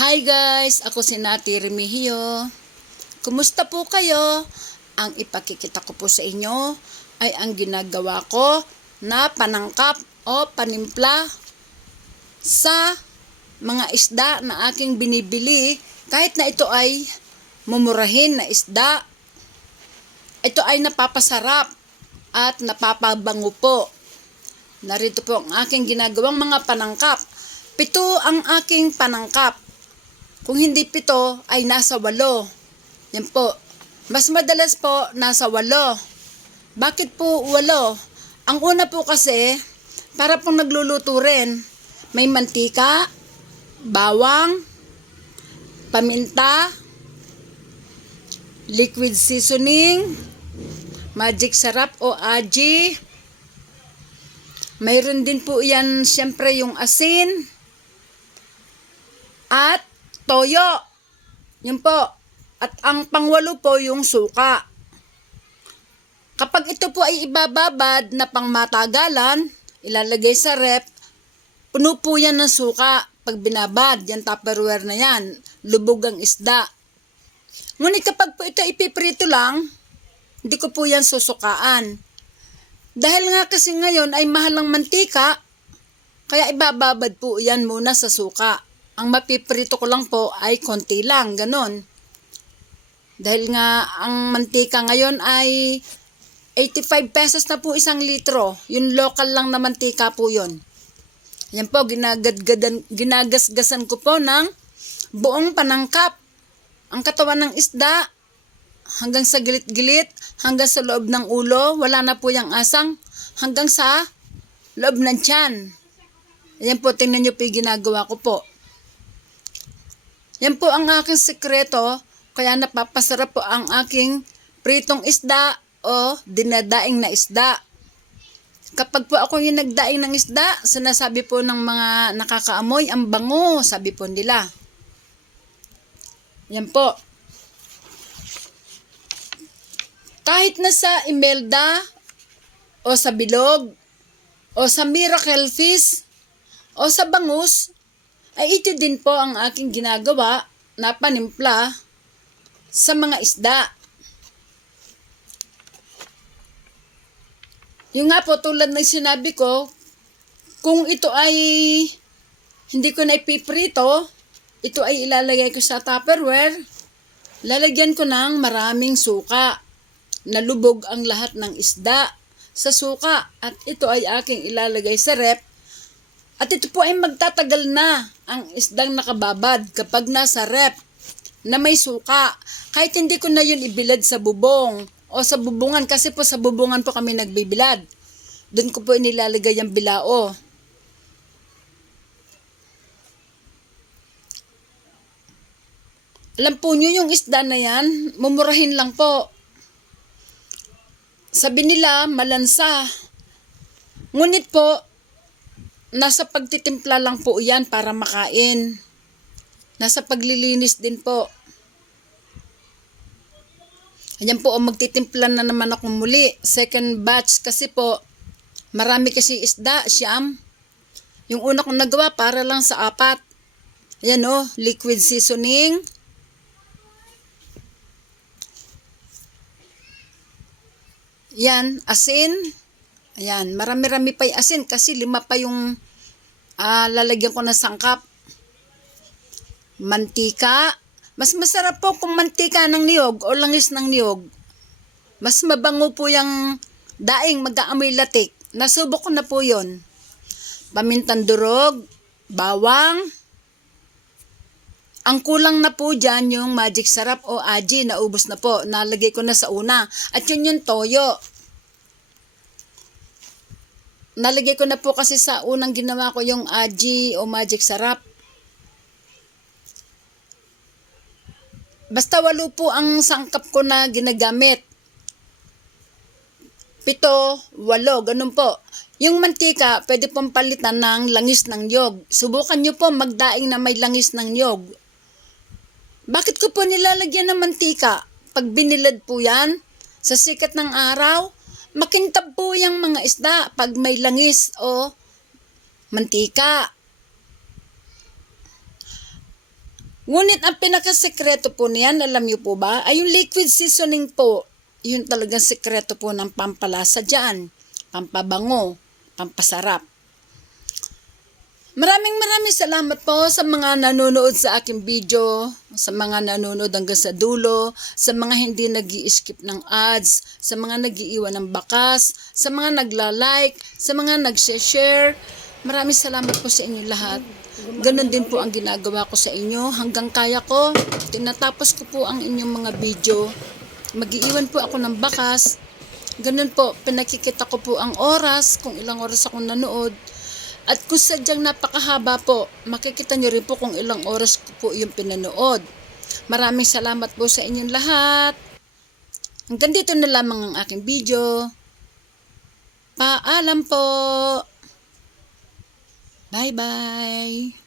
Hi guys, ako si Nati Remigio. Kumusta po kayo? Ang ipakikita ko po sa inyo ay ang ginagawa ko na panangkap o panimpla sa mga isda na aking binibili kahit na ito ay mumurahin na isda. Ito ay napapasarap at napapabango po. Narito po ang aking ginagawang mga panangkap. Pito ang aking panangkap. Kung hindi pito, ay nasa walo. Yan po. Mas madalas po, nasa walo. Bakit po walo? Ang una po kasi, para pong nagluluto rin, may mantika, bawang, paminta, liquid seasoning, magic sarap o aji, mayroon din po yan, siyempre, yung asin, at toyo. Yun po. At ang pangwalo po yung suka. Kapag ito po ay ibababad na pangmatagalan, ilalagay sa rep, puno po yan ng suka. Pag binabad, yan tupperware na yan. Lubog ang isda. Ngunit kapag po ito ipiprito lang, hindi ko po yan susukaan. Dahil nga kasi ngayon ay mahal ang mantika, kaya ibababad po yan muna sa suka. Ang mapiprito ko lang po ay konti lang, ganon. Dahil nga ang mantika ngayon ay 85 pesos na po isang litro. Yung local lang na mantika po yun. Yan po, ginagadgadan, ginagasgasan ko po ng buong panangkap. Ang katawan ng isda, hanggang sa gilit-gilit, hanggang sa loob ng ulo, wala na po yung asang, hanggang sa loob ng tiyan. Yan po, tingnan nyo po yung ginagawa ko po. Yan po ang aking sekreto, kaya napapasarap po ang aking pritong isda o dinadaing na isda. Kapag po ako yung nagdaing ng isda, sinasabi po ng mga nakakaamoy, ang bango, sabi po nila. Yan po. Kahit na sa Imelda, o sa Bilog, o sa Miracle Fish, o sa Bangus, ay ito din po ang aking ginagawa na panimpla sa mga isda. Yung nga po, tulad ng sinabi ko, kung ito ay hindi ko na ipiprito, ito ay ilalagay ko sa tupperware, lalagyan ko ng maraming suka. Nalubog ang lahat ng isda sa suka at ito ay aking ilalagay sa rep at ito po ay magtatagal na ang isdang nakababad kapag nasa rep na may suka. Kahit hindi ko na yun ibilad sa bubong o sa bubungan kasi po sa bubungan po kami nagbibilad. Doon ko po inilalagay ang bilao. Alam po nyo yung isda na yan, mumurahin lang po. Sabi nila, malansa. Ngunit po, nasa pagtitimpla lang po yan para makain. Nasa paglilinis din po. Ayan po, oh, magtitimpla na naman ako muli. Second batch kasi po, marami kasi isda, siyam. Yung una kong nagawa, para lang sa apat. Ayan o, oh, liquid seasoning. Yan, asin. Ayan, marami-rami pa yung asin kasi lima pa yung ah, lalagyan ko ng sangkap. Mantika. Mas masarap po kung mantika ng niyog o langis ng niyog. Mas mabango po yung daing mag-aamoy latik. Nasubok ko na po yon. Pamintang durog, bawang. Ang kulang na po dyan yung magic sarap o aji, naubos na po. Nalagay ko na sa una. At yun yung toyo. Nalagay ko na po kasi sa unang ginawa ko yung aji o magic sarap. Basta walo po ang sangkap ko na ginagamit. Pito, walo, ganun po. Yung mantika, pwede pong palitan ng langis ng yog. Subukan nyo po magdaing na may langis ng yog. Bakit ko po nilalagyan ng mantika? Pag binilad po yan, sa sikat ng araw, makintab yung mga isda pag may langis o mantika. Ngunit ang pinakasekreto po niyan, alam niyo po ba, ay yung liquid seasoning po. Yun talagang sekreto po ng pampalasa dyan. Pampabango, pampasarap. Maraming maraming salamat po sa mga nanonood sa aking video, sa mga nanonood hanggang sa dulo, sa mga hindi nag skip ng ads, sa mga nagiiwan ng bakas, sa mga nagla-like, sa mga nag-share. Maraming salamat po sa inyo lahat. Ganon din po ang ginagawa ko sa inyo hanggang kaya ko. Tinatapos ko po ang inyong mga video. Magiiwan po ako ng bakas. Ganun po, pinakikita ko po ang oras, kung ilang oras ako nanood. At kung sadyang napakahaba po, makikita nyo rin po kung ilang oras ko po yung pinanood. Maraming salamat po sa inyong lahat. Hanggang dito na lamang ang aking video. Paalam po. Bye-bye.